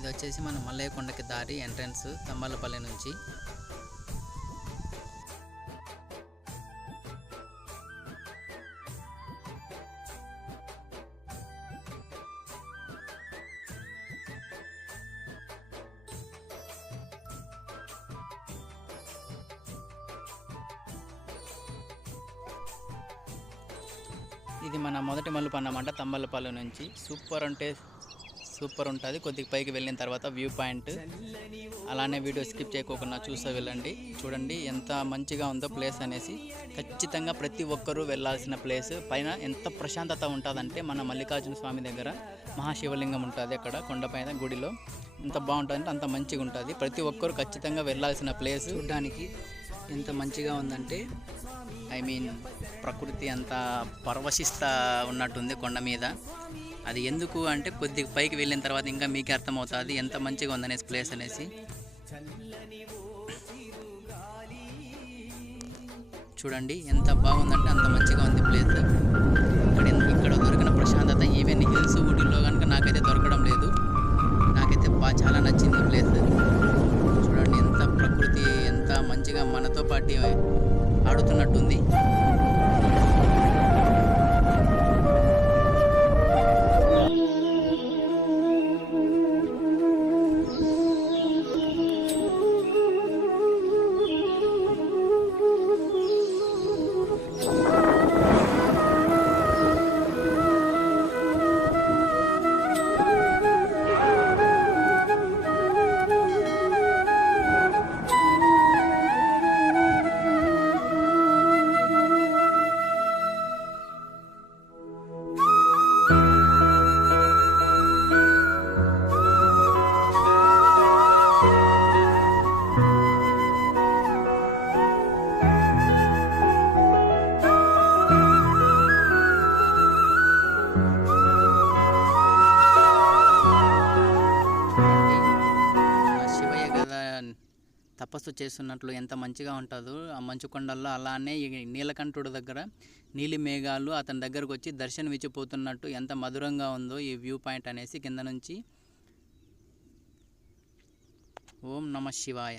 ఇది వచ్చేసి మన మల్లయ్య కొండకి దారి ఎంట్రన్స్ తంబాలపల్లి నుంచి. ఇది మన మొదటి మలుపు అన్నమాట తంబాలపల్లి నుంచి. సూపర్ అంటే సూపర్ ఉంటుంది. కొద్దిగా పైకి వెళ్ళిన తర్వాత వ్యూ పాయింట్. అలానే వీడియో స్కిప్ చేయకోకుండా చూస్తూ వెళ్ళండి. చూడండి ఎంత మంచిగా ఉందో ప్లేస్ అనేసి. ఖచ్చితంగా ప్రతి ఒక్కరూ వెళ్ళాల్సిన ప్లేస్. పైన ఎంత ప్రశాంతత ఉంటుందంటే మన మల్లికార్జున స్వామి దగ్గర మహాశివలింగం ఉంటుంది అక్కడ కొండపైన గుడిలో. ఎంత బాగుంటుందంటే అంత మంచిగా ఉంటుంది. ప్రతి ఒక్కరు ఖచ్చితంగా వెళ్ళాల్సిన ప్లేస్. చూడడానికి ఎంత మంచిగా ఉందంటే ప్రకృతి అంతా పరవశిస్తా ఉన్నట్టుంది కొండ మీద. అది ఎందుకు అంటే కొద్దిగా పైకి వెళ్ళిన తర్వాత ఇంకా మీకే అర్థమవుతుంది ఎంత మంచిగా ఉందనేసి ప్లేస్ అనేసి. చూడండి ఎంత బాగుందంటే అంత మంచిగా ఉంది ప్లేస్. ఇక్కడ దొరికిన ప్రశాంతత ఈవెన్ హిల్స్ ఊటీలో కనుక నాకైతే దొరకడం లేదు. నాకైతే చాలా నచ్చింది ప్లేస్. చూడండి ఎంత ప్రకృతి ఎంత మంచిగా మనతో పాటు ఆడుతున్నట్టుంది. తపస్సు చేస్తున్నట్లు ఎంత మంచిగా ఉంటుందో ఆ మంచు కొండల్లో. అలానే ఈ నీలకంఠుడు దగ్గర నీలి మేఘాలు అతని దగ్గరకు వచ్చి దర్శనం ఇచ్చిపోతున్నట్టు ఎంత మధురంగా ఉందో ఈ వ్యూ పాయింట్ అనేసి. కింద నుంచి ఓం నమ శివాయ.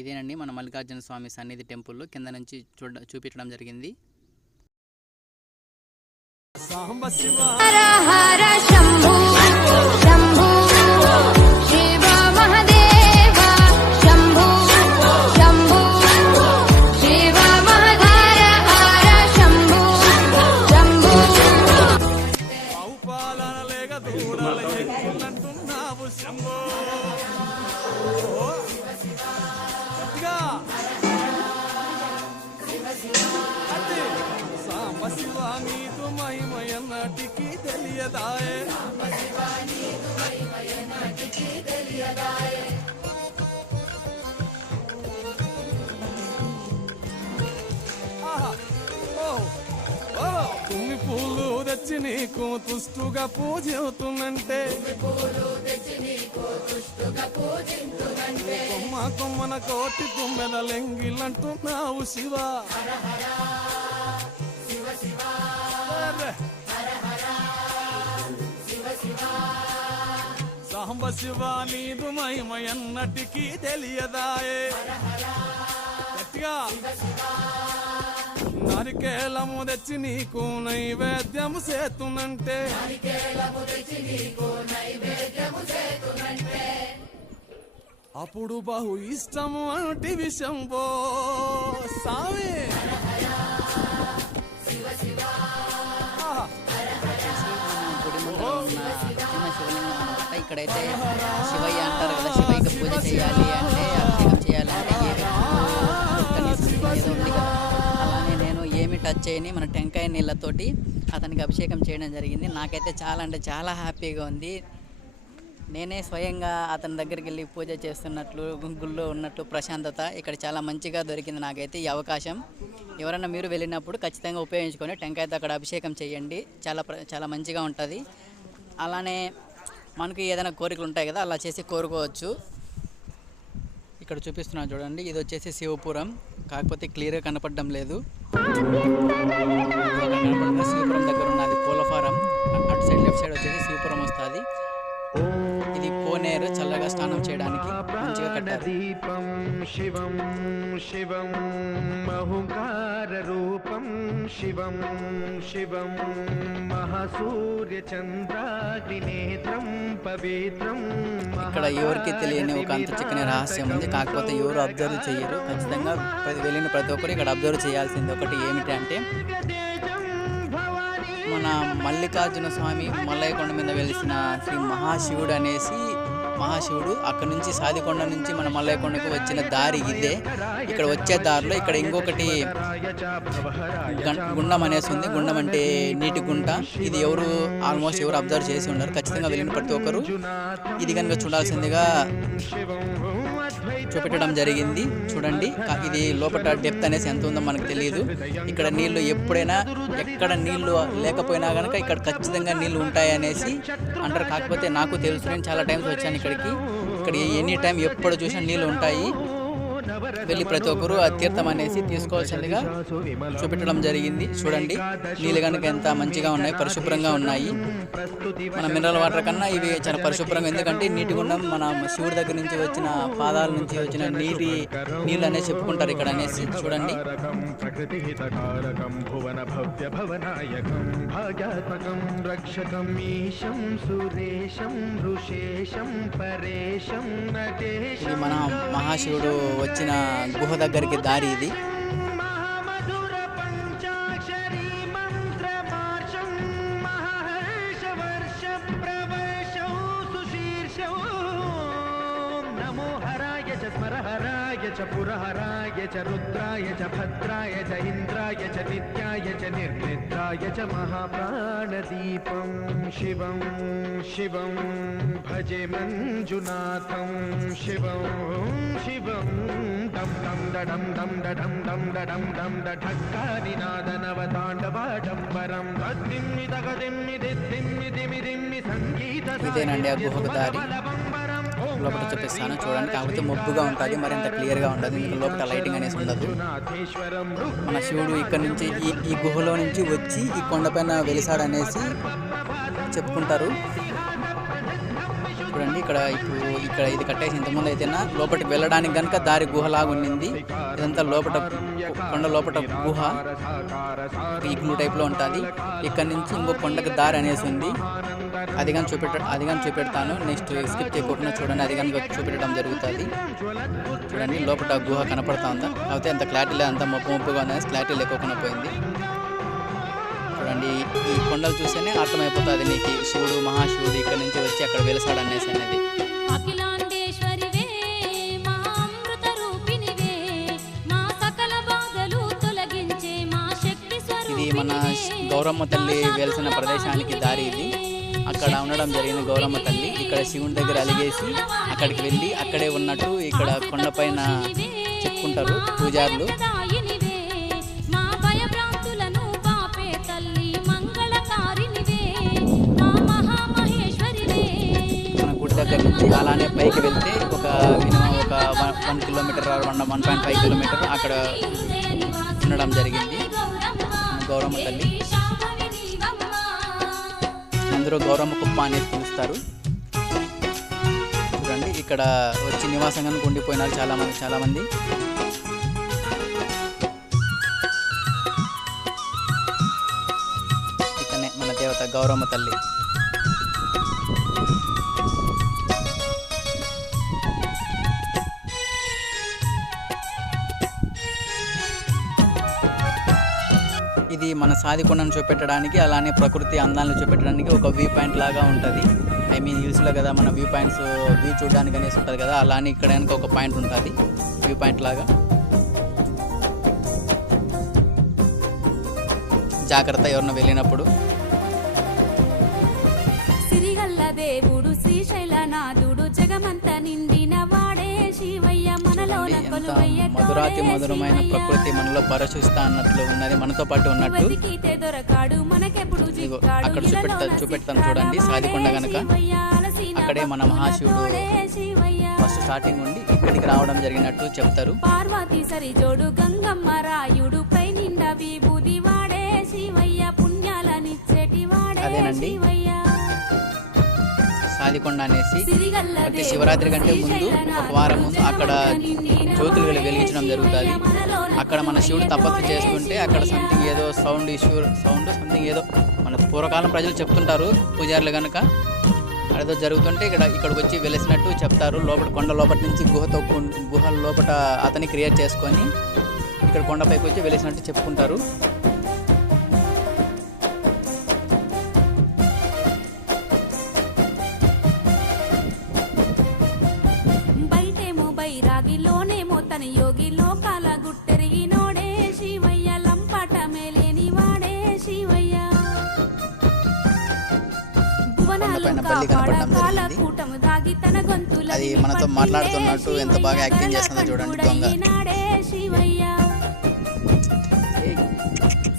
ఇదేనండి మన మల్లికార్జున స్వామి సన్నిధి టెంపుల్. కింద నుంచి చూపించడం జరిగింది. హర హర శంభు శంభు శివ మహదేవ శంభు శంభు శివ మహధర హర శంభు శంభు. పాలనలేక దూడలేకుంటున్నావు శంభో. సాంబ శివ నీకు మహిమయన్నటికి తెలియదాయే. తుమ్మి పూలు తెచ్చి నీకు తుష్టుగా పూజవుతున్నంటే కొమ్మ కొమ్మన కోటి తుమ్మెద లెంగిలంటున్నావు శివ. సాంబ శివ నీదు మహిమయన్నటికీ తెలియదాయే. గట్టిగా నారికేళము తెచ్చి నీకు నైవేద్యము చేతునంటే అప్పుడు బహు ఇష్టము అంటే విషంబో సామి. చిన్న శివలింగం అనమాట. ఇక్కడైతే శివయ్య అంటారు కదా, శివయ్యకి పూజ చేయాలి అంటే అభిషేకం చేయాలంటే ఏదో ఉంది కదా. అలానే నేను ఏమి టచ్ చేయని మన టెంకాయ నీళ్ళతోటి అతనికి అభిషేకం చేయడం జరిగింది. నాకైతే చాలా అంటే చాలా హ్యాపీగా ఉంది. నేనే స్వయంగా అతని దగ్గరికి వెళ్ళి పూజ చేస్తున్నట్లు గుళ్ళో ఉన్నట్లు ప్రశాంతత ఇక్కడ చాలా మంచిగా దొరికింది నాకైతే ఈ అవకాశం. ఎవరైనా మీరు వెళ్ళినప్పుడు ఖచ్చితంగా ఉపయోగించుకొని టెంకాయతో అక్కడ అభిషేకం చేయండి. చాలా మంచిగా ఉంటుంది. అలానే మనకి ఏదైనా కోరికలు ఉంటాయి కదా, అలా చేసి కోరుకోవచ్చు. ఇక్కడ చూపిస్తున్నాను చూడండి, ఇది వచ్చేసి శివపురం, కాకపోతే క్లియర్గా కనపడడం లేదు. శివపురం దగ్గర ఉన్నది పూల ఫారం, అటు సైడ్ లెఫ్ట్ సైడ్ వచ్చేసి శివపురం వస్తుంది. ఇది కోనేరు, చల్లగా స్నానం చేయడానికి మంచిగా కట్టారు. దీపం శివం శివం మహుకార రూపం శివం శివం మహాసూర్య చంద్రాగ్నినేత్రం పవిత్రం. ఇక్కడ ఎవరికి తెలియని ఒక అంత చిక్కని రహస్యం ఉంది, కాకపోతే ఎవరు అబ్జర్వ్ చేయరు. ఖచ్చితంగా వెళ్ళిన ప్రతి ఒక్కరు ఇక్కడ అబ్జర్వ్ చేయాల్సింది ఒకటి ఏమిటి అంటే, మన మల్లికార్జున స్వామి మల్లయ్యకొండ మీద వెలిసిన శ్రీ మహాశివుడు అక్కడ నుంచి సాదికొండ నుంచి మన మల్లయ్యకొండకు వచ్చిన దారి ఇదే. ఇక్కడ వచ్చే దారిలో ఇక్కడ ఇంకొకటి గుండం అనేసి ఉంది. గుండం అంటే నీటి గుంట. ఇది ఆల్మోస్ట్ ఎవరు అబ్జర్వ్ చేసి ఉన్నారు. ఖచ్చితంగా వెళ్ళిన ప్రతి ఒక్కరు ఇది కనుక చూడాల్సిందిగా చూపెట్టడం జరిగింది. చూడండి, ఇది లోపల డెప్త్ అనేసి ఎంత ఉందో మనకు తెలియదు. ఇక్కడ నీళ్లు ఎప్పుడైనా ఎక్కడ నీళ్లు లేకపోయినా కనుక ఇక్కడ ఖచ్చితంగా నీళ్లు ఉంటాయి అనేసి అంటారు. కాకపోతే నాకు తెలుసు, నేను చాలా టైమ్స్ వచ్చాను ఇక్కడికి. ఇక్కడ ఎనీ టైం ఎప్పుడు చూసినా నీళ్లు ఉంటాయి. వెళ్ళి ప్రతి ఒక్కరు ఆ తీర్థం అనేసి తీసుకోవాల్సిందిగా చూపెట్టడం జరిగింది. చూడండి, నీళ్ళు కనుక ఎంత మంచిగా ఉన్నాయి, పరిశుభ్రంగా ఉన్నాయి. మన మినరల్ వాటర్ కన్నా ఇవి చాలా పరిశుభ్రంగా, ఎందుకంటే నీటి గుండం మన శివుడి దగ్గర నుంచి వచ్చిన పాదాల నుంచి వచ్చిన నీళ్ళు అనేసి చెప్పుకుంటారు ఇక్కడ అనేసి. చూడండి, ఇది మన మహాశివుడు వచ్చిన గుహ దగ్గరికి దారి ఇది. స్మరహరాయ చ పురహరాయ చ రుద్రాయ చ భద్రాయ చ ఇంద్రాయ చ నిత్యాయ చ నిర్నిద్రాయ చ మహాప్రాణదీపం శివం శివం భజే మంజునాథం శివం శివం డం డం డడం డం డడం డం డడం డం ఢక్కాని నాదనవతాండవాడంబరం తద్దిమ్మి తగదిమ్మి దిద్దిమ్మి దిమి దిమ్మి సంగీత. ఇదేనండి ఆ గుహకు దారి. లోపల చూపిస్తాను చూడండి, కాకపోతే మబ్బుగా ఉంటుంది, మరింత క్లియర్గా ఉండదు, ఇంకా లోపల లైటింగ్ అనేసి ఉండదు. మన శివుడు ఇక్కడ నుంచి ఈ గుహలో నుంచి వచ్చి ఈ కొండపైన వెలిసాడనేసి చెప్పుకుంటారు. చూడండి, ఇక్కడ ఇది కట్టేసి ఇంతకుముందు అయితేనా లోపలికి వెళ్ళడానికి కనుక దారి గుహలాగా ఉండింది. ఇదంతా కొండ లోపల గుహ ఇగ్లూ టైప్లో ఉంటుంది. ఇక్కడ నుంచి ఇంకో కొండకు దారి అనేసి ఉంది. అది కానీ చూపెడతాను. నెక్స్ట్ స్కిప్ చేయకుండా చూడండి, అది కనుక చూపెట్టడం జరుగుతుంది. చూడండి, లోపల గుహ కనపడతా ఉందా, కాకపోతే అంత క్లారిటీ లేదు, అంత ముప్పుగా ఉందనేసి క్లారిటీ లేకుండా పోయింది. చూడండి, ఈ కొండలు చూస్తేనే అర్థమైపోతుంది నీకు శివుడు మహాశివుడు ఇక్కడ నుంచి వచ్చి అక్కడ వెలిసాడు అనేసి అనేది. ఇది మన గౌరమ్మ తల్లి వెలిసిన ప్రదేశానికి దారి ఇది. అక్కడ ఉండడం జరిగింది గౌరమ్మ తల్లి. ఇక్కడ శివుని దగ్గర అలిగేసి అక్కడికి వెళ్ళి అక్కడే ఉన్నట్టు ఇక్కడ కొండపైన చెప్పుకుంటారు పూజారులు. మన గుడి దగ్గర నుంచి అలానే పైకి వెళ్తే ఒక మినిమం ఒక 1 కిలోమీటర్ 1.5 కిలోమీటర్ అక్కడ ఉండడం జరిగింది గౌరమ్మ తల్లి. అందరూ గౌరమ్మ కుప్ప అనేది పిలుస్తారు. చూడండి, ఇక్కడ వచ్చి నివాసంగా ఉండిపోయినారు చాలా మంది. ఇక్కడనే మన దేవత గౌరమ్మ తల్లి. ఇది మన సాదికొండను చూపెట్టడానికి, అలానే ప్రకృతి అందాలను చూపెట్టడానికి ఒక వ్యూ పాయింట్ లాగా ఉంటుంది. ఐ మీన్ హిల్స్లో కదా మన వ్యూ పాయింట్స్ వ్యూ చూడడానికి అనేసి ఉంటుంది కదా, అలానే ఇక్కడ కనుక ఒక పాయింట్ ఉంటుంది వ్యూ పాయింట్ లాగా. జాగ్రత్త ఎవరన్నా వెళ్ళినప్పుడు. సిరిగల్ల దేవుడు శ్రీశైలనాథుడు జగమంత నిండిన వాడే శివయ్య మనలోన కొలువయ్య. మధురాతి మధురమైన ప్రకృతి మనలో పరశుస్తా అన్నట్లు ఉన్నది, మనతో పాటు ఉన్నట్టు. అక్కడ చూపెడతాను చూడండి, సాదికొండ గనక అక్కడే మన మహాశివుడు ఫస్ట్ స్టార్టింగ్ ఉండి ఇక్కడికి రావడం జరిగినట్టు చెప్తారు. పార్వతి సరి జోడు గంగమ్మ రాయుడు పై నిండా విభూది వాడే శివయ్య పుణ్యాలనిచ్చేటి వాడే శివయ్య. సాదికొండ అనేసి ప్రతి శివరాత్రి కంటే ముందు ఒక వారం ముందు అక్కడ జ్యోతులు వెలిగించడం జరుగుతుంది. అక్కడ మన శివుడు తపస్సు చేస్తుంటే అక్కడ సంథింగ్ ఏదో సౌండ్ సంథింగ్ ఏదో మన పూర్వకాలం ప్రజలు చెప్తుంటారు పూజారులు కనుక. అదేదో జరుగుతుంటే ఇక్కడికి వచ్చి వెలిసినట్టు చెప్తారు. లోపల కొండ లోపల నుంచి గుహల లోపల అతన్ని క్రియేట్ చేసుకొని ఇక్కడ కొండపైకి వచ్చి వెలిసినట్టు చెప్పుకుంటారు. బయటేమో బైరాగిలోనేమో తన యోగి లోకాల గుట్టెరిగినోడే శివయ్య లంపాట మేలేని వాడే శివయ్య కూటము దాగి తన గొంతుల అది మనతో మాట్లాడుతున్నట్టు ఎంత బాగా యాక్టింగ్ చేస్తుందో చూడండి దొంగ. శివయ్య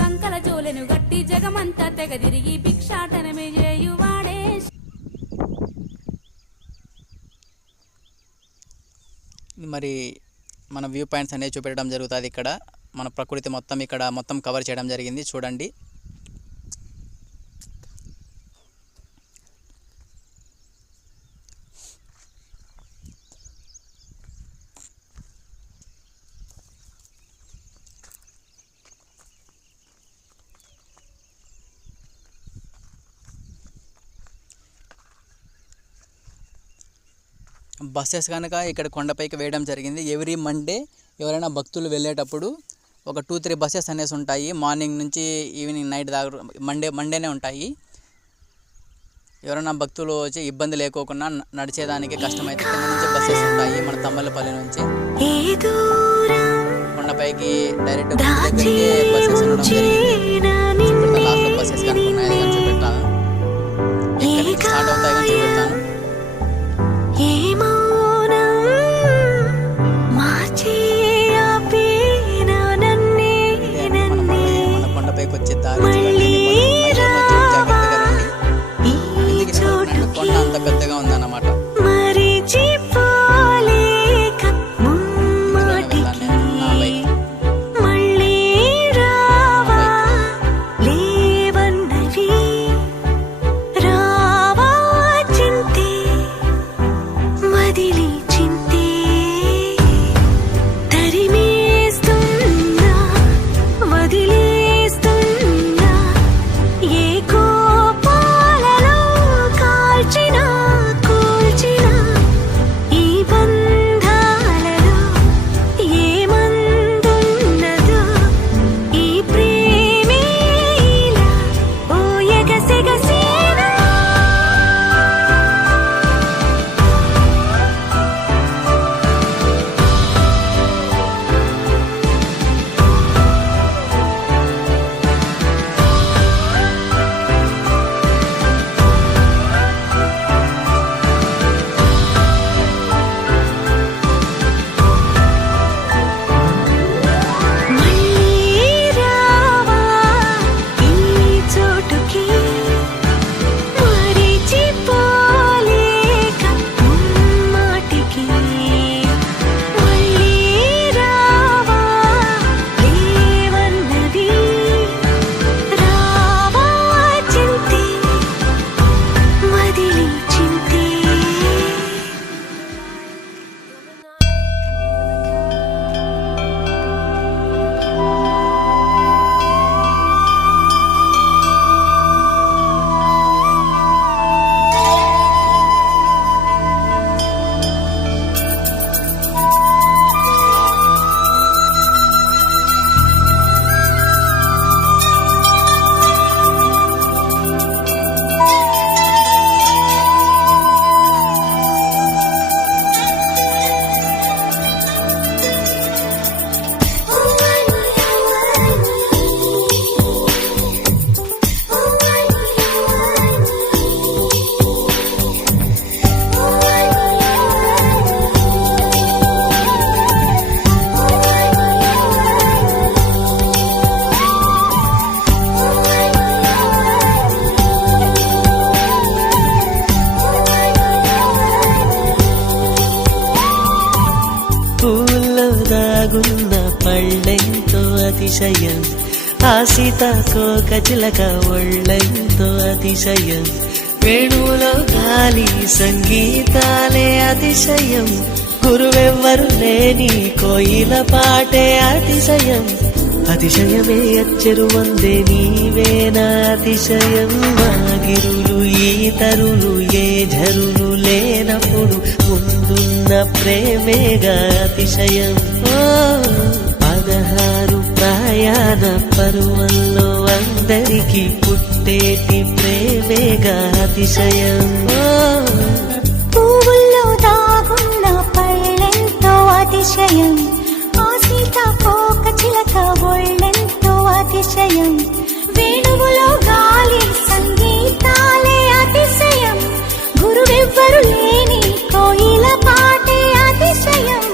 సంకల జోలెను గట్టి జగమంతా తెగదిరిగి భిక్షాటనమే చేయువాడే. మరి మన వ్యూ పాయింట్స్ అనేవి చూపెట్టడం జరుగుతుంది. ఇక్కడ మన ప్రకృతి మొత్తం కవర్ చేయడం జరిగింది చూడండి. బస్సెస్ కనుక ఇక్కడ కొండపైకి వేయడం జరిగింది. ఎవ్రీ మండే ఎవరైనా భక్తులు వెళ్ళేటప్పుడు ఒక 2-3 బస్సెస్ అనేసి ఉంటాయి. మార్నింగ్ నుంచి ఈవినింగ్ నైట్ దాకా మండేనే ఉంటాయి. ఎవరైనా భక్తులు వచ్చి ఇబ్బంది లేకోకుండా నడిచేదానికి కష్టమైతే కింద నుంచి బస్సెస్ ఉంటాయి. మన తమ్మలపల్లి నుంచి కొండపైకి డైరెక్ట్ దగ్గరికి బస్సెస్ ఉండడం జరిగింది. లాస్ట్లో బస్సెస్ కనుక్కున్నాయి కానీ చూపెట్టాను. ఎక్కడి నుంచి స్టార్ట్ అవుతాయి కానీ చూపెడతాను. మన కొండపైకి వచ్చే దారి జాగ్రత్తగా రండి. ఎందుకు కొండ అంత పెద్దగా ఉందన్నమాట. నా బైక్ దాగున్న పళ్ళెంతో అతిశయం ఆ సీతాకోక చిలక ఒళ్ళెంతో అతిశయం వేణువులో గాలి సంగీతాలే అతిశయం, గురువెవ్వరు లేని కోయిల పాటే అతిశయం. అతిశయమే అచ్చెరు వందే నీవేనా అతిశయం. మాగిరులు ఈతరులు ఏ ఝరులు లేనప్పుడు ముందున్న ప్రేమేగా అతిశయం. 16 ప్రయాణ పరువల్లో అందరికీ పుట్టేటి ప్రేమేగా అతిశయం. పువ్వుల్లో దాగున్న పళ్ళెంతో అతిశయం, ఆ సీతాకోక చిలక ఒళ్ళెంతో అతిశయం. వేణువులో గాలి సంగీతాలే అతిశయం, గురువెవ్వరు లేని కోయిల పాటే అతిశయం.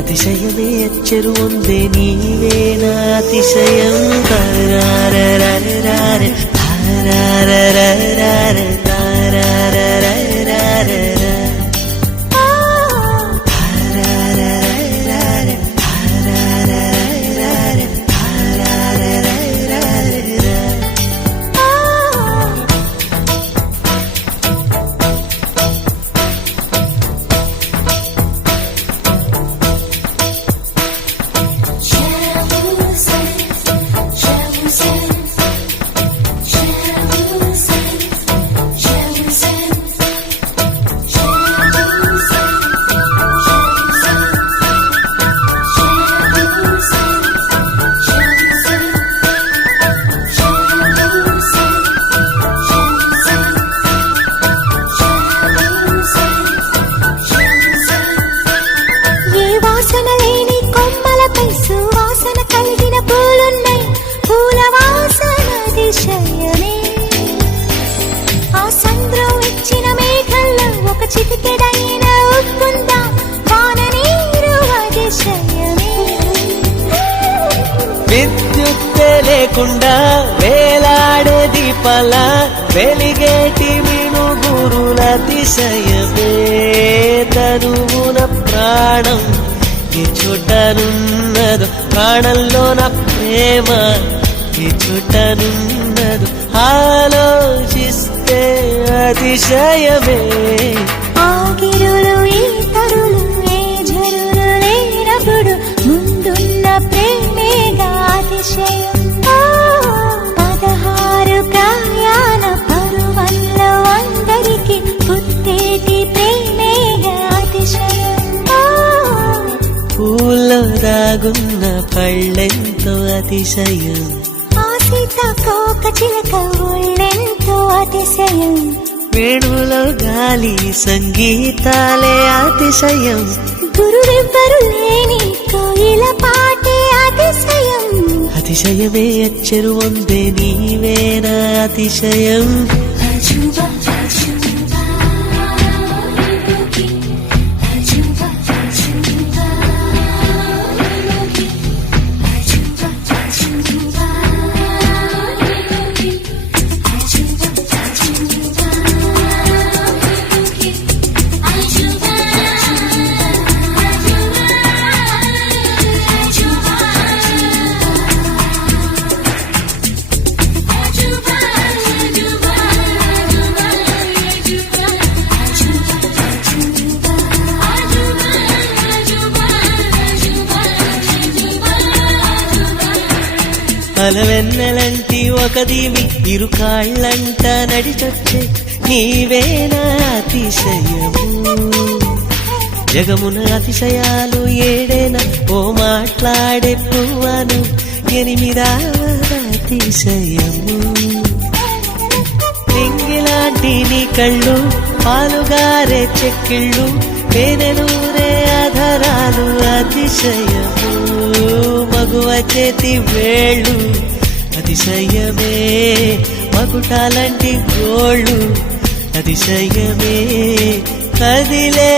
అతిశయమే అచ్చెరు వందే నీవేనా అతిశయం. తారారరరరర, తారారరరరర, తారారరరరర. ఏ వాసన లేని కొమ్మలపై సువాసన కలిగిన పూలున్నాయి, పూల వాసన అతిశయమే. ఆ సంద్రం ఇచ్చిన మేఘల్లో ఒక చిటికెడైన ఉప్పుందా, వాన నీరు అతిశయమే. విద్యుత్తే లేకుండా వేలాడే దీపాల వెలిగేటి మినుగురుల అతిశయమే. తనువున ప్రాణం ఈ చుట్టనున్నదు, ప్రాణంలో నా ప్రేమ ఈ చుట్టనున్నదు. ఆలోచిస్తే అతిశయమే. ఆగిరులు ఈతరులు ఏ ఝరులు లేనప్పుడు ముందున్న ప్రేమేగా అతిశయం. 16 ప్రయాణ పరువల్లో అందరికీ పుట్టేటి ప్రేమేగా అతిశయం. పూల్లో దాగున్న పళ్ళెంతో అతిశయం, ఆ సీతాకోక చిలక ఒళ్ళెంతో అతిశయం. వేణువులో గాలి సంగీతాలే అతిశయం. గురువెవ్వరు లేని కోయిల పాటే అతిశయం. అతిశయమే అచ్చెరు వందే నీవేనా అతిశయం. అజుబా అజుబా అజుబా అజుబా అలవెన్నెలంటి ఒక దీవి ఇరు కాళ్ళంట నడిచొచ్చే నీవేనా అతిశయము. జగమున అతిశయాలు ఏడేనా ఓ మాట్లాడే పువ్వను 8వ అతిశయము. నింగిలాంటి నీ కళ్ళు పాలుగారే చెక్కిళ్ళు తేనెలూరే ఆధారాలు అతిశయము. మగువ చేతి వేళ్ళు అతిశయమే, మగుటాలంటి గోళ్ళు అతిశయమే. కదిలే